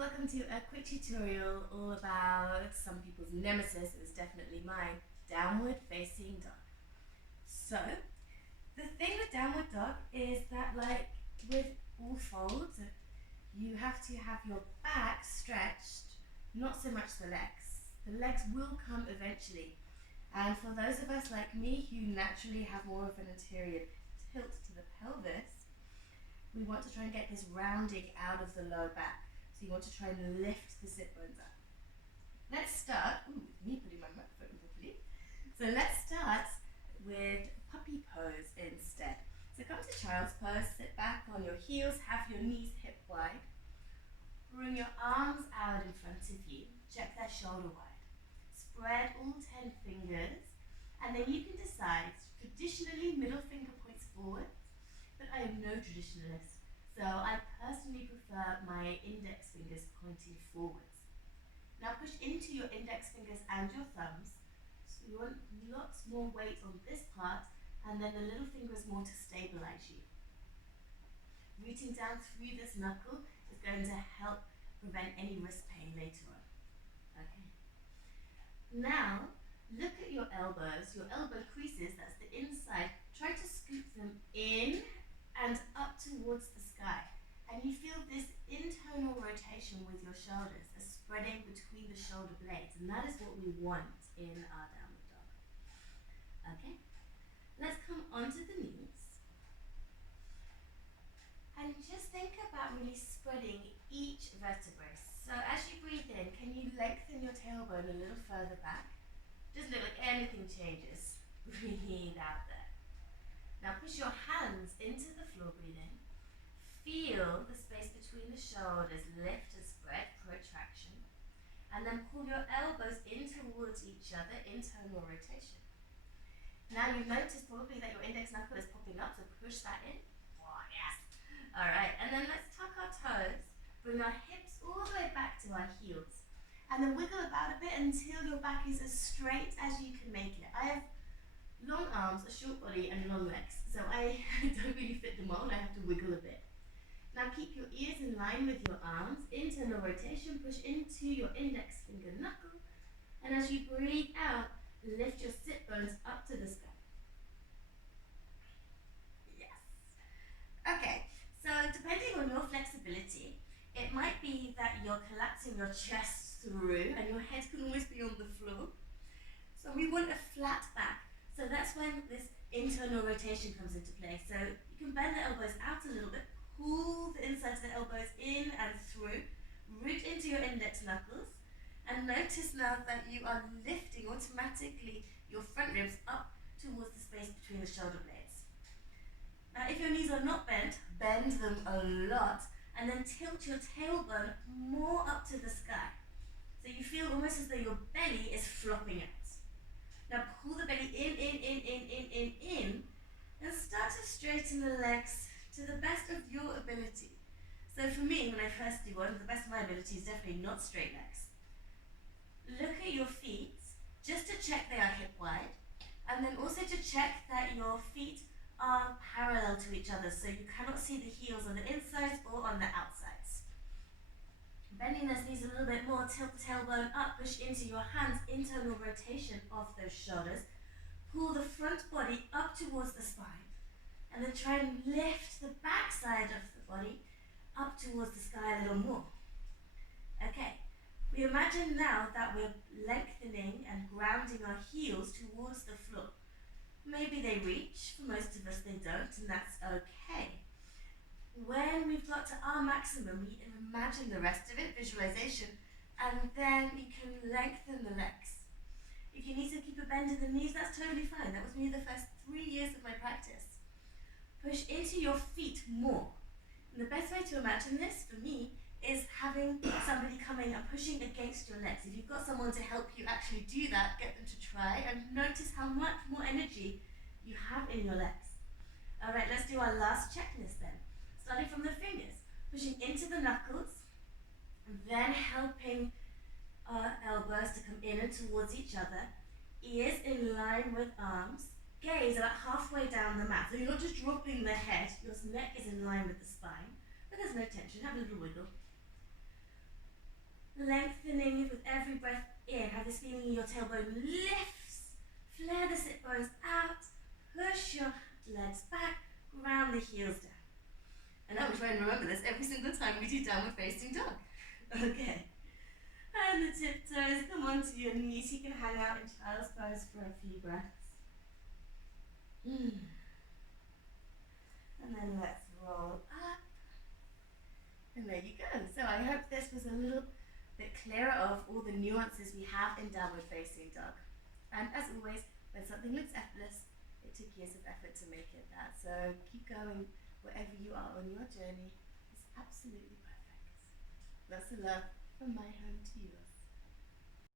welcome to a quick tutorial all about some people's nemesis. It's definitely mine, downward facing dog. So the thing with downward dog is that, like with all folds, you have to have your back stretched, not so much the legs. The legs will come eventually, and for those of us like me who naturally have more of an anterior tilt to the pelvis, we want to try and get this rounding out of the lower back. So you want to try and lift the sit bones up. Let's start, me putting my microphone properly. So let's start with puppy pose instead. So come to child's pose, sit back on your heels, have your knees hip wide. Bring your arms out in front of you, check that shoulder wide. Spread all 10 fingers, and then you can decide, traditionally middle finger points forward, but I am no traditionalist. So I personally prefer my index fingers pointing forwards. Now push into your index fingers and your thumbs. So you want lots more weight on this part, and then the little fingers more to stabilize you. Rooting down through this knuckle is going to help prevent any wrist pain later on. Okay. Now look at your elbows, your elbow creases, that's the inside. Try to scoop them in and up towards the sky. And you feel this internal rotation with your shoulders, a spreading between the shoulder blades, and that is what we want in our downward dog. Okay, let's come onto the knees. And just think about really spreading each vertebrae. So as you breathe in, can you lengthen your tailbone a little further back? Doesn't look like anything changes. Breathe out there. Now push your hands into the floor, breathe in. Feel the space between the shoulders, lift and spread, protraction. And then pull your elbows in towards each other, internal rotation. Now you notice probably that your index knuckle is popping up, so push that in. Oh, yes. All right, and then let's tuck our toes, bring our hips all the way back to our heels. And then wiggle about a bit until your back is as straight as you can make it. I have long arms, a short body, and long legs, so I don't really fit the mold. I have to wiggle a bit. Now keep your ears in line with your arms, internal rotation, push into your index finger knuckle, and as you breathe out, lift your sit bones up to the sky. Yes. Okay, so depending on your flexibility, it might be that you're collapsing your chest through and your head can always be on the floor. So we want a flat back. So that's when this internal rotation comes into play. So you can bend the elbows out a little bit, pull the insides of the elbows in and through, root into your index knuckles, and notice now that you are lifting automatically your front ribs up towards the space between the shoulder blades. Now if your knees are not bent, bend them a lot, and then tilt your tailbone more up to the sky. So you feel almost as though your belly is flopping out. Now pull the belly in, and start to straighten the legs to the best of your ability. So for me, when I first do one, the best of my ability is definitely not straight legs. Look at your feet, just to check they are hip wide, and then also to check that your feet are parallel to each other, so you cannot see the heels on the insides or on the outsides. Bending those knees a little bit more, tilt the tailbone up, push into your hands, internal rotation of those shoulders. Pull the front body up towards the spine, and then try and lift the back side of the body up towards the sky a little more. Okay, we imagine now that we're lengthening and grounding our heels towards the floor. Maybe they reach, for most of us they don't, and that's okay. When we've got to our maximum, we imagine the rest of it, visualization, and then we can lengthen the legs. If you need to keep a bend in the knees, that's totally fine. That was me the first 3 years of my practice. Push into your feet more. And the best way to imagine this, for me, is having somebody coming and pushing against your legs. If you've got someone to help you actually do that, get them to try and notice how much more energy you have in your legs. All right, let's do our last checklist then. Starting from the fingers, pushing into the knuckles, then helping our elbows to come in and towards each other, ears in line with arms, gaze about halfway down the mat. So you're not just dropping the head, your neck is in line with the spine, but there's no tension, have a little wiggle. lengthening with every breath in. Have this feeling in your tailbone lifts. Flare the sit bones out. Push your legs back. Ground the heels down. And I will try and remember this every single time we do downward facing dog. Okay. And the tiptoes, come onto your knees. You can hang out in child's pose for a few breaths. And then let's roll up. And there you go. So I hope this was a little bit clearer of all the nuances we have in downward facing dog. And as always, when something looks effortless, it took years of effort to make it that. So keep going wherever you are on your journey. It's absolutely perfect. Lots of love from my home to yours.